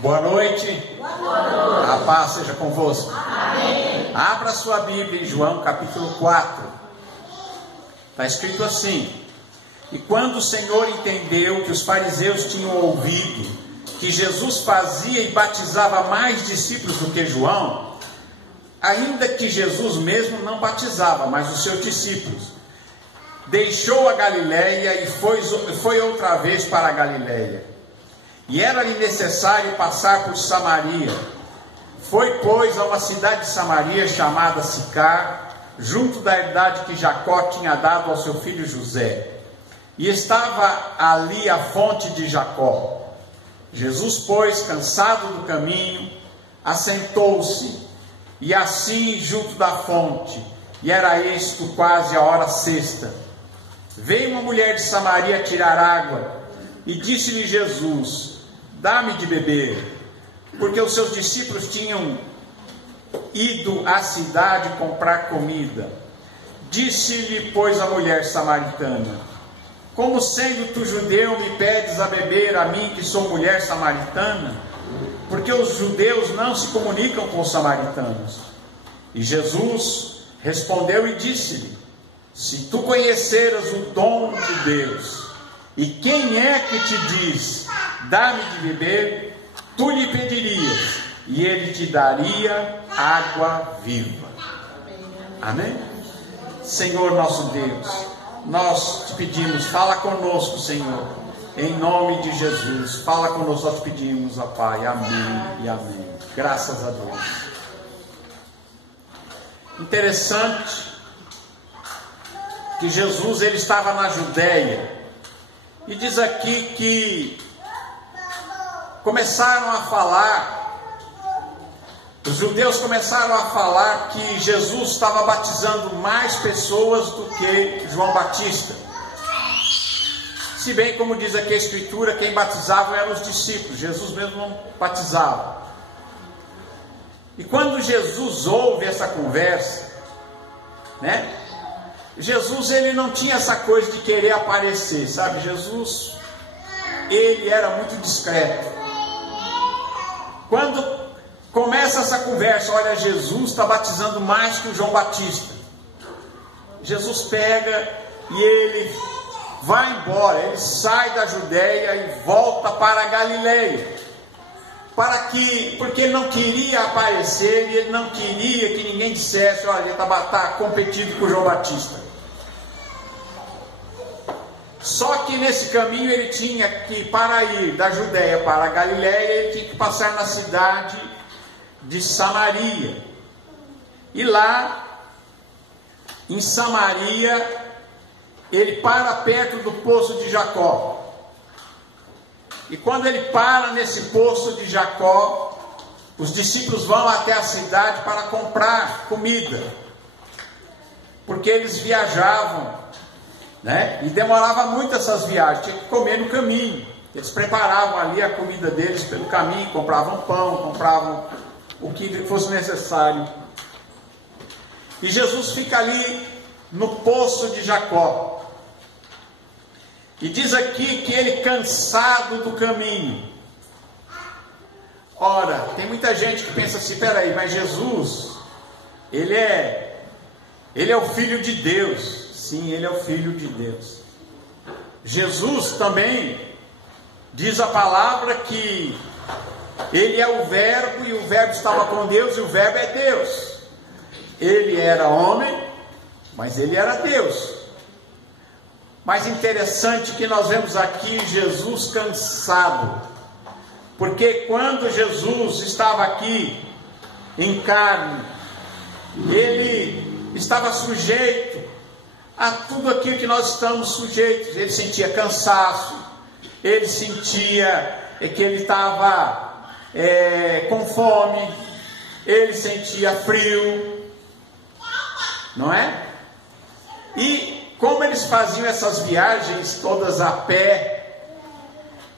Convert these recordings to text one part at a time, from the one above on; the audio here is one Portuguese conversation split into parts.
Boa noite. Boa noite. A paz seja convosco. Amém. Abra sua Bíblia em João capítulo 4. Está escrito assim: E quando o Senhor entendeu que os fariseus tinham ouvido que Jesus fazia e batizava mais discípulos do que João, ainda que Jesus mesmo não batizava, mas os seus discípulos, deixou a Galiléia e foi outra vez para a Galiléia. E era-lhe necessário passar por Samaria. Foi, pois, a uma cidade de Samaria chamada Sicar, junto da herdade que Jacó tinha dado ao seu filho José. E estava ali a fonte de Jacó. Jesus, pois, cansado do caminho, assentou-se, e assim junto da fonte, e era isto quase a hora sexta. Veio uma mulher de Samaria tirar água, e disse-lhe Jesus: Dá-me de beber, porque os seus discípulos tinham ido à cidade comprar comida. Disse-lhe, pois, a mulher samaritana: Como sendo tu judeu me pedes a beber a mim, que sou mulher samaritana? Porque os judeus não se comunicam com os samaritanos. E Jesus respondeu e disse-lhe: Se tu conheceras o dom de Deus, e quem é que te diz: Dá-me de beber, tu lhe pedirias, e ele te daria água viva. Amém? Senhor nosso Deus, nós te pedimos, fala conosco, Senhor, em nome de Jesus. Fala conosco, nós te pedimos, ó Pai. Amém e amém. Graças a Deus. Interessante que Jesus, ele estava na Judéia, e diz aqui que começaram a falar, os judeus começaram a falar que Jesus estava batizando mais pessoas do que João Batista. Se bem, como diz aqui a Escritura, quem batizava eram os discípulos, Jesus mesmo não batizava. E quando Jesus ouve essa conversa, né? Jesus, ele não tinha essa coisa de querer aparecer, sabe? Jesus, ele era muito discreto. Quando começa essa conversa, olha, Jesus está batizando mais que o João Batista. Jesus pega e ele vai embora, ele sai da Judéia e volta para a Galiléia. Porque ele não queria aparecer e ele não queria que ninguém dissesse: olha, ele está competindo com o João Batista. Só que nesse caminho ele tinha que, para ir da Judéia para a Galiléia, ele tinha que passar na cidade de Samaria. E lá, em Samaria, ele para perto do poço de Jacó. E quando ele para nesse poço de Jacó, os discípulos vão até a cidade para comprar comida, porque eles viajavam, né? E demorava muito essas viagens, tinha que comer no caminho. Eles preparavam ali a comida deles pelo caminho, compravam pão, compravam o que fosse necessário. E Jesus fica ali no poço de Jacó. E diz aqui que ele, cansado do caminho. Ora, tem muita gente que pensa assim: peraí, mas Jesus, ele é o Filho de Deus. Sim, ele é o Filho de Deus. Jesus também diz a palavra que ele é o Verbo, e o Verbo estava com Deus, e o Verbo é Deus. Ele era homem, mas ele era Deus. Mas interessante que nós vemos aqui Jesus cansado, porque quando Jesus estava aqui em carne, ele estava sujeito a tudo aquilo que nós estamos sujeitos. Ele sentia cansaço, ele sentia que ele estava com fome, ele sentia frio, não é? E como eles faziam essas viagens todas a pé,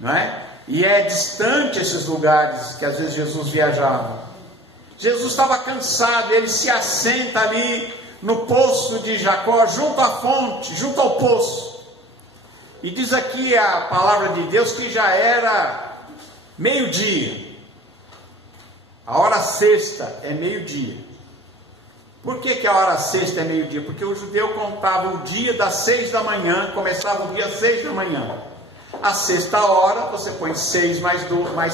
não é? E é distante esses lugares que às vezes Jesus viajava. Jesus estava cansado, ele se assenta ali no poço de Jacó, junto à fonte, junto ao poço. E diz aqui a palavra de Deus que já era meio-dia. A hora sexta é meio-dia. Por que a hora sexta é meio-dia? Porque o judeu contava o dia das 6 da manhã, começava o dia às 6 da manhã. A sexta hora, você põe 6 mais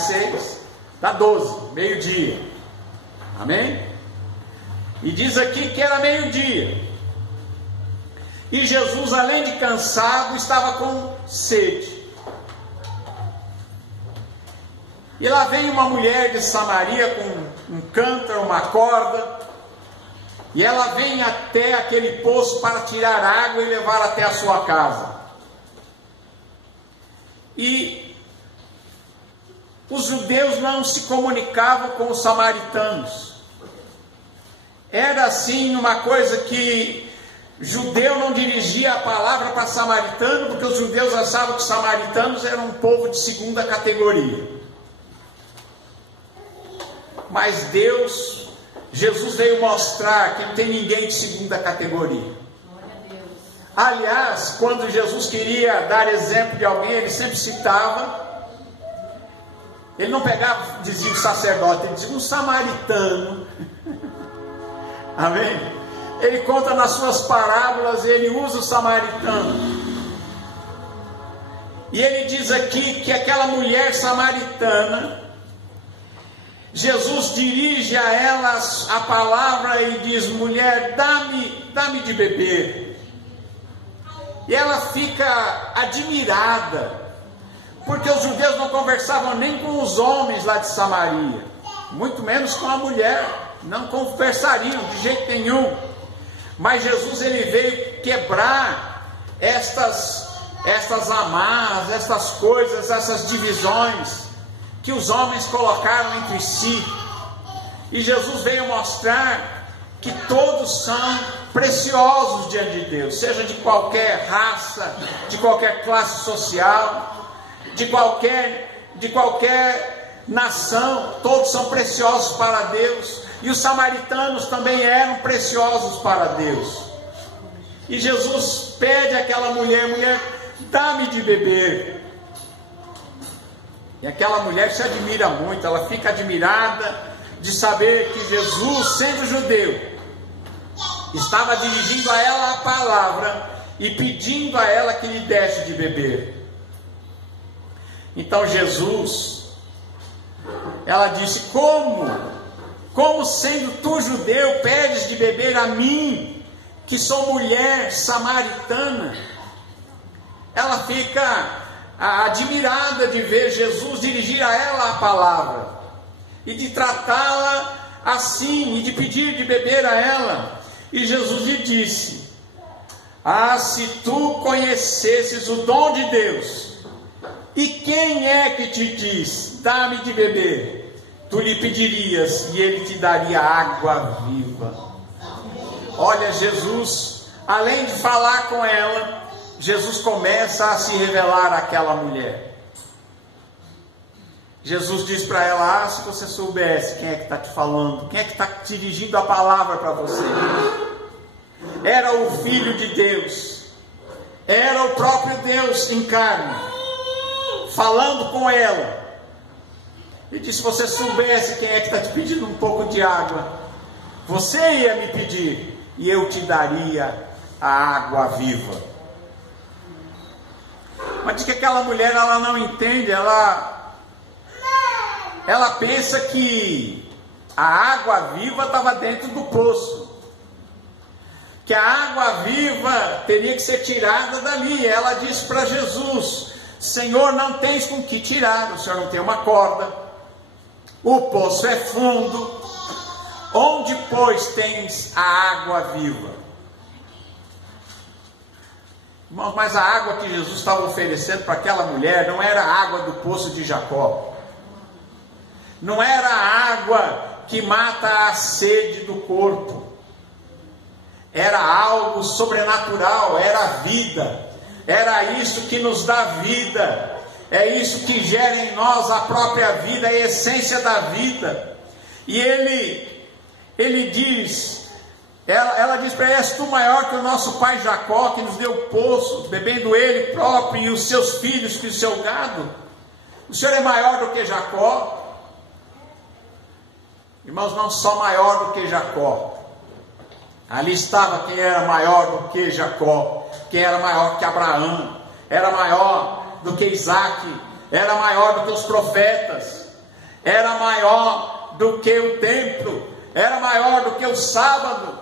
6, dá 12, meio-dia. Amém? E diz aqui que era meio-dia. E Jesus, além de cansado, estava com sede. E lá vem uma mulher de Samaria com um cântaro, uma corda, e ela vem até aquele poço para tirar água e levar até a sua casa. E os judeus não se comunicavam com os samaritanos. Era assim uma coisa que judeu não dirigia a palavra para samaritano, porque os judeus achavam que os samaritanos eram um povo de segunda categoria. Mas Jesus veio mostrar que não tem ninguém de segunda categoria. Aliás, quando Jesus queria dar exemplo de alguém, ele sempre citava, ele não pegava, dizia o sacerdote, ele dizia um samaritano. Amém? Ele conta nas suas parábolas, ele usa o samaritano. E ele diz aqui que aquela mulher samaritana, Jesus dirige a ela a palavra e diz: mulher, dá-me de beber. E ela fica admirada, porque os judeus não conversavam nem com os homens lá de Samaria, muito menos com a mulher, não conversariam de jeito nenhum. Mas Jesus, ele veio quebrar estas amarras, estas coisas, essas divisões que os homens colocaram entre si. E Jesus veio mostrar que todos são preciosos diante de Deus, seja de qualquer raça, de qualquer classe social, de qualquer nação, todos são preciosos para Deus. E os samaritanos também eram preciosos para Deus. E Jesus pede àquela mulher, dá-me de beber. E aquela mulher se admira muito, ela fica admirada de saber que Jesus, sendo judeu, estava dirigindo a ela a palavra e pedindo a ela que lhe desse de beber. Então Jesus, ela disse: como sendo tu judeu, pedes de beber a mim, que sou mulher samaritana? Ela fica admirada de ver Jesus dirigir a ela a palavra, e de tratá-la assim, e de pedir de beber a ela. E Jesus lhe disse: se tu conhecesses o dom de Deus, e quem é que te diz, dá-me de beber, tu lhe pedirias, e ele te daria água viva. Olha, Jesus, além de falar com ela, Jesus começa a se revelar àquela mulher. Jesus diz para ela: se você soubesse quem é que está te falando, quem é que está dirigindo a palavra para você. Era o Filho de Deus, era o próprio Deus em carne, falando com ela. Ele disse: se você soubesse quem é que está te pedindo um pouco de água, você ia me pedir, e eu te daria a água viva. Mas diz que aquela mulher, ela não entende, ela pensa que a água viva estava dentro do poço, que a água viva teria que ser tirada dali. Ela disse para Jesus: Senhor, não tens com que tirar, o Senhor não tem uma corda, o poço é fundo, onde pois tens a água viva? Irmãos, mas a água que Jesus estava oferecendo para aquela mulher não era a água do poço de Jacó, não era a água que mata a sede do corpo, era algo sobrenatural, era a vida, era isso que nos dá vida, é isso que gera em nós a própria vida, a essência da vida. E ele diz, ela diz para ele: és tu maior que o nosso pai Jacó, que nos deu o poço, bebendo ele próprio e os seus filhos e o seu gado? O Senhor é maior do que Jacó? Irmãos, não só maior do que Jacó. Ali estava quem era maior do que Jacó, quem era maior que Abraão, era maior do que Isaac, era maior do que os profetas, era maior do que o templo, era maior do que o sábado.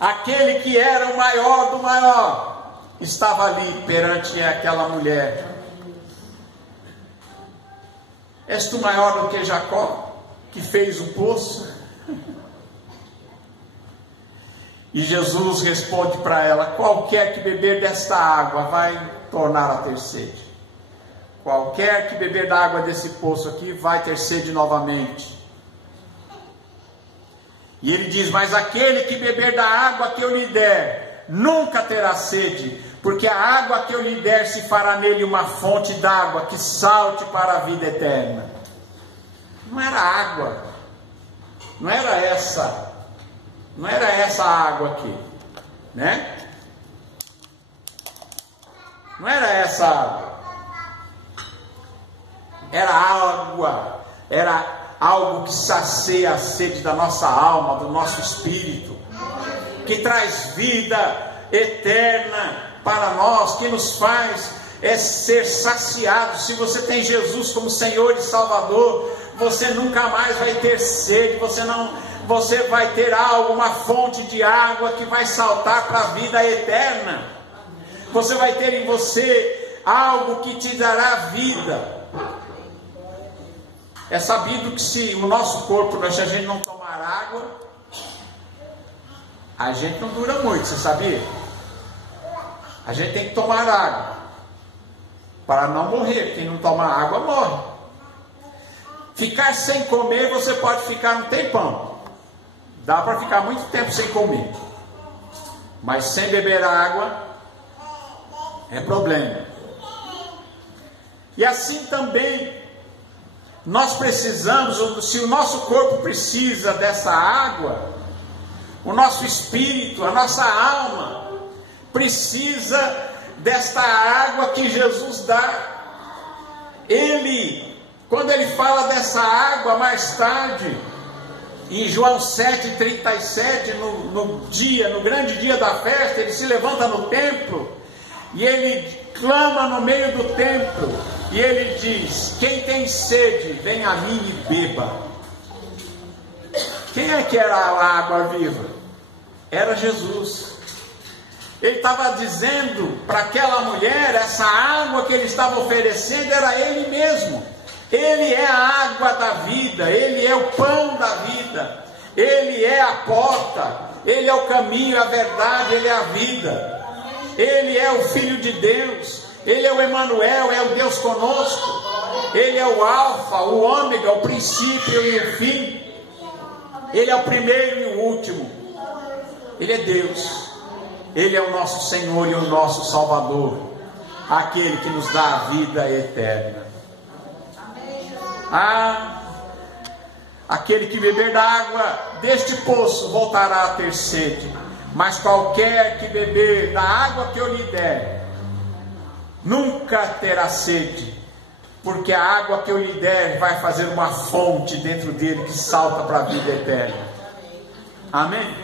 Aquele que era o maior do maior estava ali perante aquela mulher. És tu maior do que Jacó, que fez o poço? E Jesus responde para ela: qualquer que beber desta água vai tornar a ter sede. Qualquer que beber da água desse poço aqui vai ter sede novamente. E ele diz: mas aquele que beber da água que eu lhe der, nunca terá sede, porque a água que eu lhe der se fará nele uma fonte d'água que salte para a vida eterna. Não era água, não era essa água aqui, né? Não era essa água. Era algo que sacia a sede da nossa alma, do nosso espírito, que traz vida eterna para nós, que nos faz ser saciados. Se você tem Jesus como Senhor e Salvador, você nunca mais vai ter sede, você vai ter uma fonte de água que vai saltar para a vida eterna. Você vai ter em você algo que te dará vida. É sabido que se o nosso corpo, se a gente não tomar água, a gente não dura muito, você sabia? A gente tem que tomar água para não morrer. Quem não toma água morre. Ficar sem comer, você pode ficar um tempão. Dá para ficar muito tempo sem comer. Mas sem beber água é problema. E assim também nós precisamos, se o nosso corpo precisa dessa água, o nosso espírito, a nossa alma precisa desta água que Jesus dá. Quando ele fala dessa água mais tarde, em João 7,37, no grande dia da festa, ele se levanta no templo e ele clama no meio do templo e ele diz: quem tem sede, vem a mim e beba. Quem é que era a água viva? Era Jesus. Ele estava dizendo para aquela mulher, essa água que ele estava oferecendo era ele mesmo. Ele é a água da vida, ele é o pão da vida, ele é a porta, ele é o caminho, a verdade, ele é a vida. Ele é o Filho de Deus, ele é o Emanuel, é o Deus conosco. Ele é o Alfa, o Ômega, o princípio e o fim. Ele é o primeiro e o último. Ele é Deus. Ele é o nosso Senhor e o nosso Salvador, aquele que nos dá a vida eterna. Aquele que beber da água deste poço voltará a ter sede, mas qualquer que beber da água que eu lhe der, nunca terá sede, porque a água que eu lhe der vai fazer uma fonte dentro dele que salta para a vida eterna. Amém?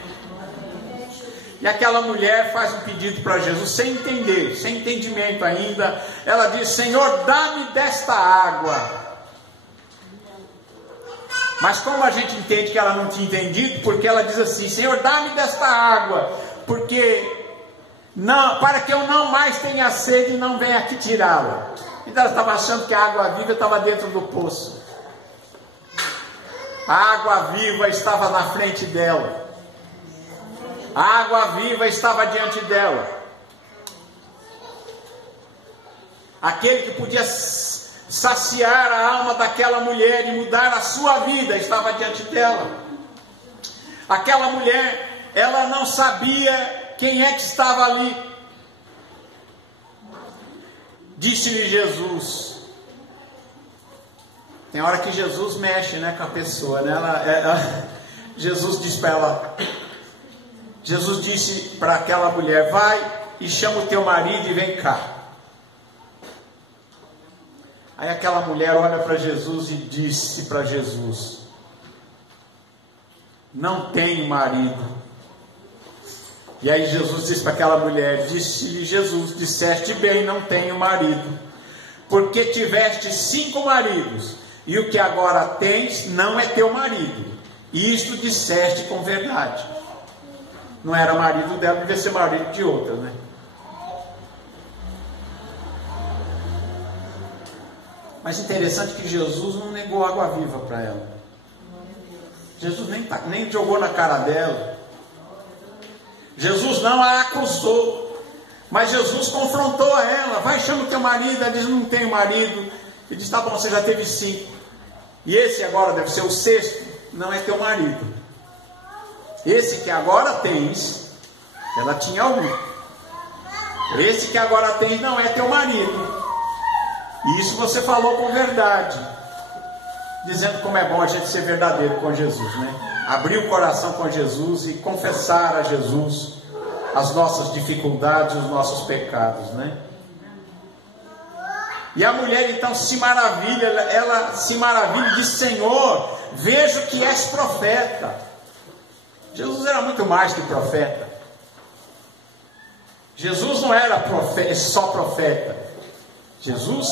E aquela mulher faz um pedido para Jesus, sem entender, sem entendimento ainda. Ela diz: Senhor, dá-me desta água. Mas como a gente entende que ela não tinha entendido, porque ela diz assim: Senhor, dá-me desta água, para que eu não mais tenha sede e não venha aqui tirá-la. Então ela estava achando que a água viva estava dentro do poço. A água viva estava na frente dela. A água viva estava diante dela. Aquele que podia saciar a alma daquela mulher e mudar a sua vida estava diante dela. Aquela mulher, ela não sabia quem é que estava ali. Disse-lhe Jesus. Tem hora que Jesus mexe, com a pessoa, Jesus disse para ela. Jesus disse para aquela mulher: vai e chama o teu marido e vem cá. Aí aquela mulher olha para Jesus e disse para Jesus: não tenho marido. E aí Jesus disse para aquela mulher, disse Jesus, disseste bem, não tenho marido, porque tiveste 5 maridos, e o que agora tens não é teu marido. E isto disseste com verdade. Não era marido dela, devia ser marido de outra, né? Mas interessante que Jesus não negou água viva para ela. Jesus nem jogou na cara dela. Jesus não a acusou, mas Jesus confrontou a ela. Vai, chama o teu marido. Ela diz, não tenho marido. Ele diz, tá bom, você já teve 5. E esse agora deve ser o 6º, não é teu marido. Esse que agora tens, ela tinha 1. Esse que agora tens não é teu marido. E isso você falou com verdade, dizendo como é bom a gente ser verdadeiro com Jesus, né? Abrir o coração com Jesus e confessar a Jesus as nossas dificuldades, os nossos pecados, né? E a mulher então se maravilha, ela se maravilha e diz, Senhor, vejo que és profeta. Jesus era muito mais que profeta. Jesus não era só profeta. Jesus